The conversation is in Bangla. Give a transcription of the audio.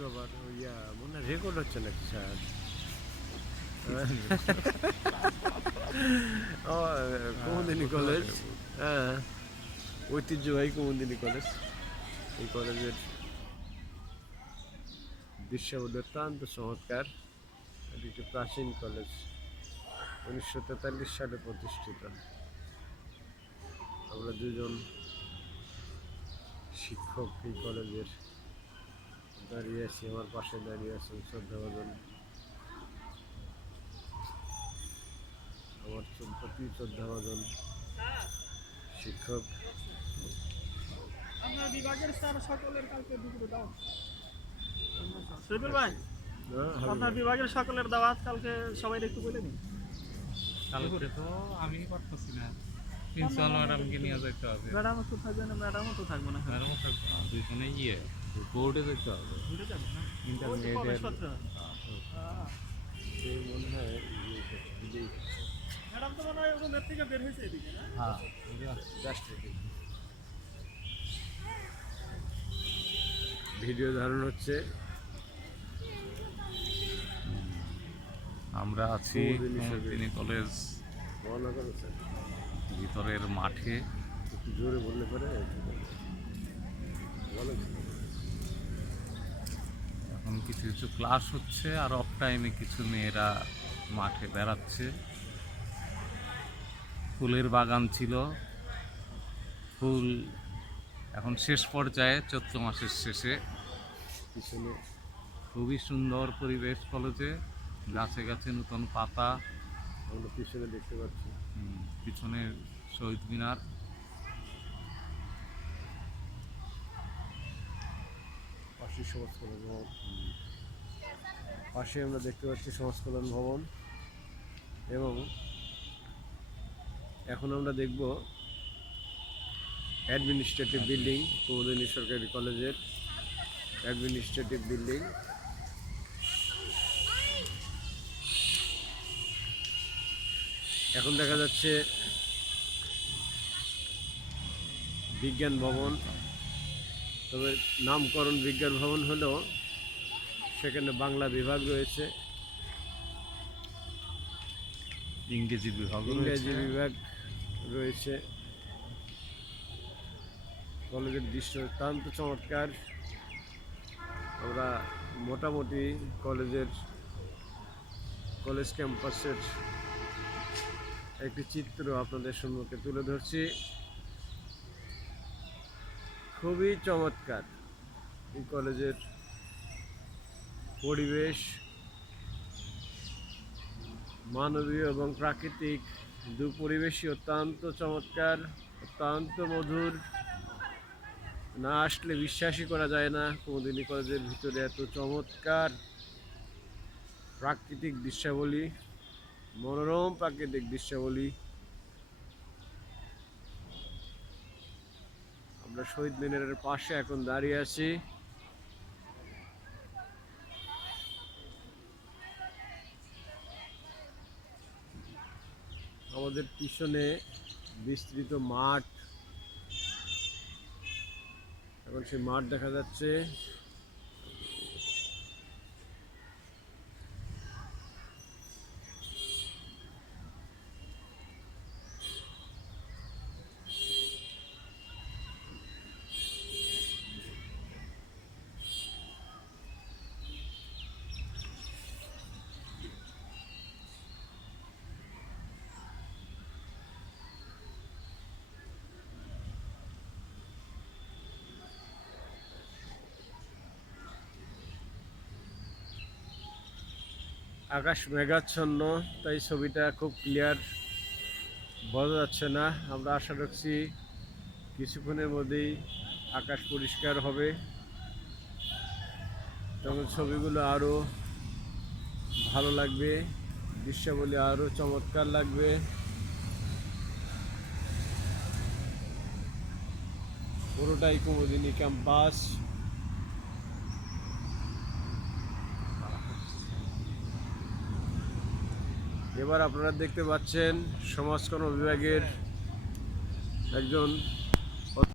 ব্যাপার ইয়া মনে হয় রেকর্ড হচ্ছে নাকি স্যার? ও কুমুদিনী কলেজ, হ্যাঁ ঐতিহ্যবাহী কুমুদিনী কলেজ। এই কলেজের দৃশ্যবোধ অত্যন্ত চমৎকার। এটি একটি প্রাচীন কলেজ, 1943 সালে প্রতিষ্ঠিত। আমরা দুজন শিক্ষক এই কলেজের দাঁড়িয়ে আছি, আমার পাশে দাঁড়িয়ে আছেন শ্রদ্ধাভাজন আমার প্রতি শ্রদ্ধাভাজন শিক্ষক। আপনার বিভাগের স্যার সকলের কালকে দুপুরে দাওয়াত। সুইদুল ভাই, আপনার বিভাগের সকলের দাওয়াত কালকে সবাই একটু বলে দিন। কালকে তো আমি পারতেছি না, প্রিন্সিপাল ম্যাডামকে নিয়ে যেতে হবে। ম্যাডামও তো থাকবে না, ম্যাডামও তো থাকবো না। ম্যাডামও থাকবে না, দুইজনে বোর্ডে যেতে হবে। ঘুরে যাবে না ইন্টারমিডিয়েটের প্রবেশপত্র। সেই মনে হয় নিজেই ম্যাডাম তো মনে হয় রুমের থেকে বের হয়েছে এদিকে না? হ্যাঁ, জাস্ট ভিডিও ধারণ হচ্ছে। আমরা আছি কুমুদিনী কলেজ মহানগর স্যার ভিতরের মাঠে। একটু জোরে বললে পরে ভালো ছিল। এখন কিছু কিছু ক্লাস হচ্ছে, আর অফ টাইমে কিছু মেয়েরা মাঠে বেড়াচ্ছে। ফুলের বাগান ছিল, ফুল এখন শেষ পর্যায়ে, চৈত্র মাসের শেষে। পিছনে খুবই সুন্দর পরিবেশ কলেজে, গাছে গাছে নতুন পাতা। আমরা পিছনে দেখতে পাচ্ছি পিছনে শহীদ মিনার। পাশে সমাজ কল্যাণ ভবন, পাশে আমরা দেখতে পাচ্ছি সমাজ কল্যাণ ভবন। এবং এখন আমরা দেখব অ্যাডমিনিস্ট্রেটিভ বিল্ডিং, কুমুদিনী সরকারি কলেজের অ্যাডমিনিস্ট্রেটিভ বিল্ডিং। এখন দেখা যাচ্ছে বিজ্ঞান ভবন, তবে নামকরণ বিজ্ঞান ভবন হলেও সেখানে বাংলা বিভাগ রয়েছে, ইংরেজি বিভাগ, ইংরেজি বিভাগ রয়েছে। কলেজের দৃশ্য অত্যন্ত চমৎকার। আমরা মোটামুটি কলেজ ক্যাম্পাসের একটি চিত্র আপনাদের সম্মুখে তুলে ধরছি। খুবই চমৎকার এই কলেজের পরিবেশ, মানবীয় এবং প্রাকৃতিক দু পরিবেশই অত্যন্ত চমৎকার, অত্যন্ত মধুর। না আসলে বিশ্বাসই করা যায় না কুমুদিনী কলেজের ভিতরে এত চমৎকার প্রাকৃতিক দৃশ্যাবলী, মনোরম প্রাকৃতিক দৃশ্যাবলী। আমরা শহীদ মিনারের পাশে এখন দাঁড়িয়ে আছি। আমাদের পিছনে বিস্তৃত মাঠ, এখন সেই মাঠ দেখা যাচ্ছে। আকাশ মেঘাচ্ছন্ন, তাই ছবিটা খুব ক্লিয়ার বোঝা যাচ্ছে না। আমরা আশা রাখছি কিছুক্ষণের মধ্যেই আকাশ পরিষ্কার হবে, তখন ছবিগুলো আরও ভালো লাগবে, দৃশ্যাবলী আরও চমৎকার লাগবে। পুরোটাই কুমুদিনী ক্যাম্পাস। এবার আপনারা দেখতে পাচ্ছেন সমাজকর্ম বিভাগের একজন